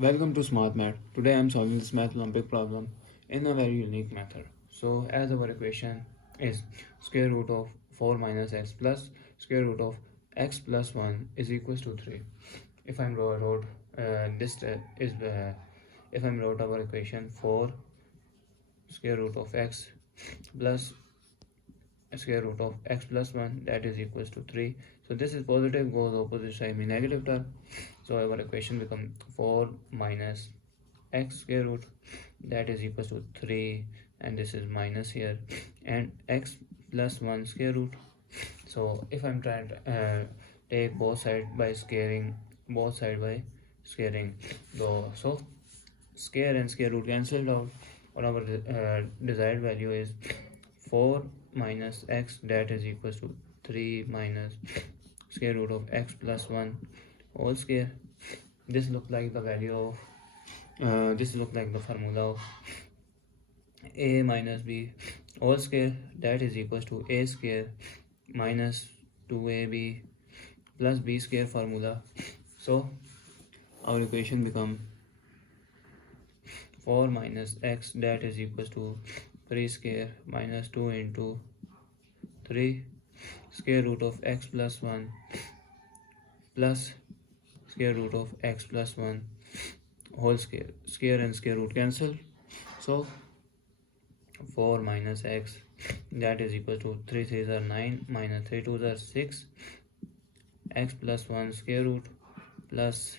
Welcome to Smart Math. Today I am solving this Math Olympic problem in a very unique method. So as our equation is square root of 4 minus x plus square root of x plus 1 is equals to 3. If I wrote if I wrote our equation 4 square root of x plus square root of x plus 1 that is equals to 3. So this is positive, goes opposite side mean negative term. So our equation become 4 minus x square root that is equals to 3, and this is minus here, and x plus 1 square root. So if I'm trying to take both side by squaring, so square and square root cancelled out, or our desired value is 4 minus x that is equals to 3 minus square root of x plus 1 whole square. This look like the value of this look like the formula of a minus b whole square that is equals to a square minus 2ab plus b square formula. So our equation become 4 minus x that is equals to 3 square minus 2 into 3 square root of x plus 1 plus square root of x plus 1 whole square. Square and square root cancel. So 4 minus x that is equal to 3 3s are 9 minus 3 2s are 6 x plus 1 square root plus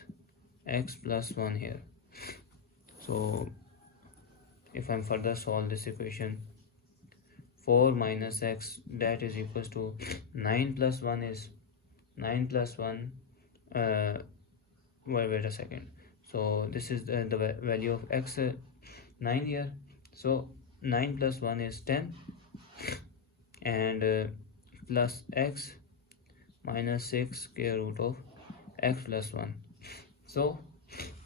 x plus 1 here. So if I'm further solve this equation, 4 minus x that is equals to 9 plus 1 is 9 plus 1 wait a second. So this is the value of x 9 here. So 9 plus 1 is 10, and plus x minus 6 square root of x plus 1. So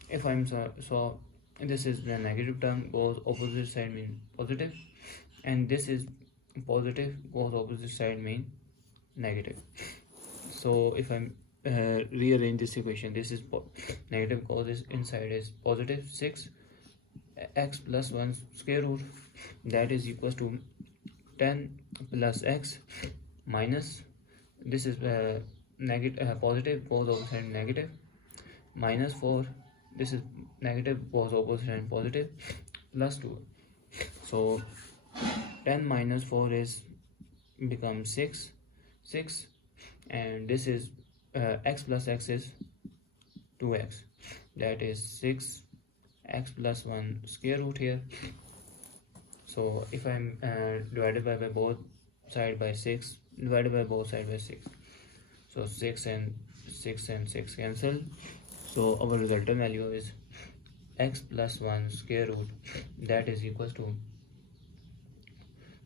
if I'm so this is the negative term, goes opposite side mean positive, and this is positive, goes opposite side mean negative. So if I'm rearrange this equation, this is negative, goes this inside is positive 6 x plus 1 square root that is equals to 10 plus x minus, this is negative positive, goes opposite negative, minus 4, this is negative, goes opposite and positive, plus 2. So 10 minus 4 is become 6, and this is x plus x is 2x, that is 6 x plus 1 square root here. So if I'm divided by both side by 6, divided by both side by 6, so 6 and 6 cancel. So our resultant value is x plus 1 square root that is equals to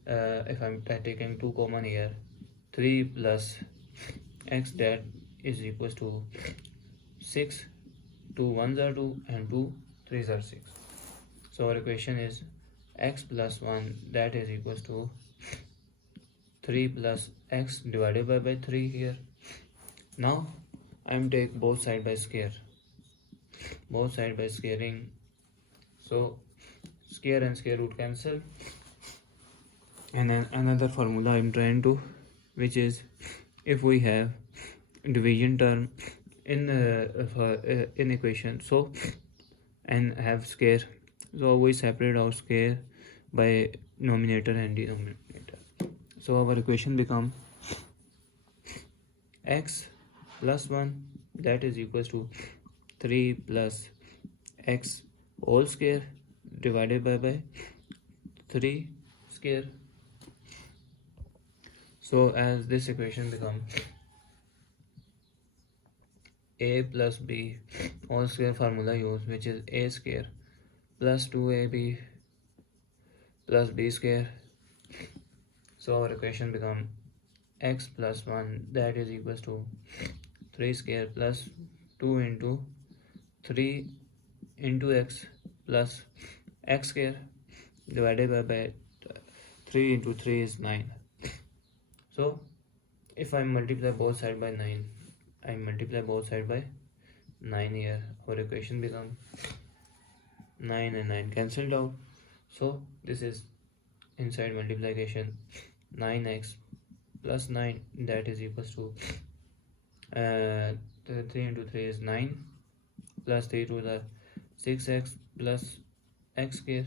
if I'm taking 2 common here, 3 plus x that is equals to 6, 2 1s are 2 and 2 3s are 6. So our equation is x plus 1 that is equals to 3 plus x divided by 3 here. Now I'm take both side by square, both side by squaring, so square and square root cancel, and then another formula I'm trying to, which is if we have division term in equation, so and have square, so we separate out square by numerator and denominator. So our equation become x plus 1 that is equals to 3 plus x whole square divided by 3 square. So as this equation become a plus b whole square formula used, which is a square plus 2ab plus b square. So our equation become x plus 1 that is equals to 3 square plus 2 into 3 into x plus x square divided by 3 into 3 is 9. So if I multiply both side by 9, I multiply both side by 9 here. Our equation become 9 and 9 cancelled out. So this is inside multiplication. 9x plus 9, that is equals to 3 into 3 is 9, plus 3 to the 6x plus x square.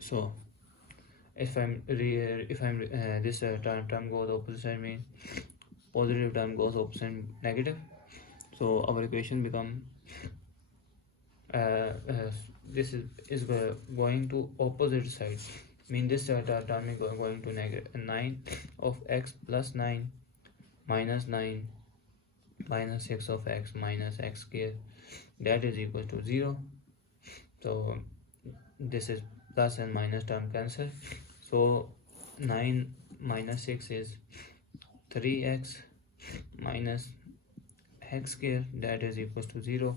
So if I'm this term goes opposite side, means positive term goes opposite negative. So our equation become this is going to opposite side, mean this term is going to negative. 9 of x plus 9 minus 9 minus 6 of x minus x square, that is equal to 0. So this is plus and minus term cancel. So 9 minus 6 is 3x minus x square, that is equals to 0.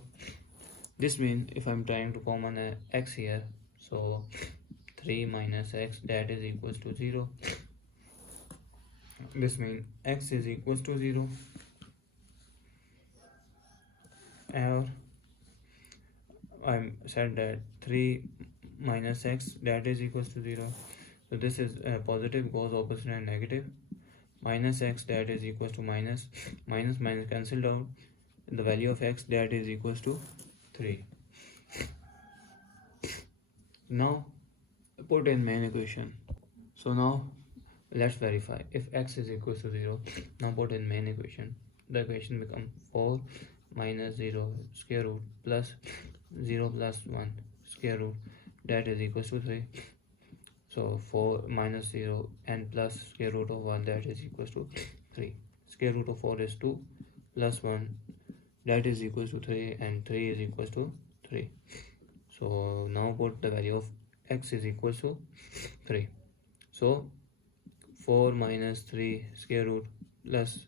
This means if I'm trying to common x here, so 3 minus x, that is equals to 0. This means x is equals to 0. Or I'm said that 3 minus x, that is equals to 0. So this is positive goes opposite and negative. Minus x, that is equals to minus cancelled out. The value of x, that is equals to 3. Now put in main equation. So now let's verify if x is equals to 0. Now put in main equation. The equation become 4 minus 0 square root plus 0 plus 1 square root, that is equals to 3. So 4 minus 0 and plus square root of 1, that is equals to 3. Square root of 4 is 2 plus 1, that is equals to 3, and 3 is equals to 3. So now put the value of x is equals to 3. So 4 minus 3 square root plus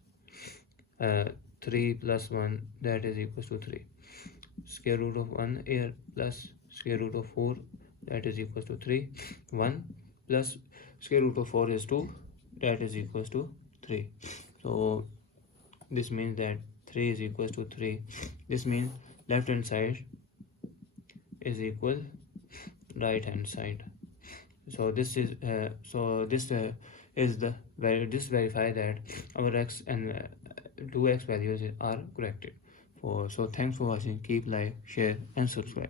3 plus 1, that is equals to 3. Square root of 1 here plus square root of 4, that is equals to 3. 1 plus square root of 4 is 2, that is equals to 3. So this means that 3 is equals to 3. This means left hand side is equal right hand side. So this is this verify that our x and 2x values are corrected. So thanks for watching. Keep like, share and subscribe.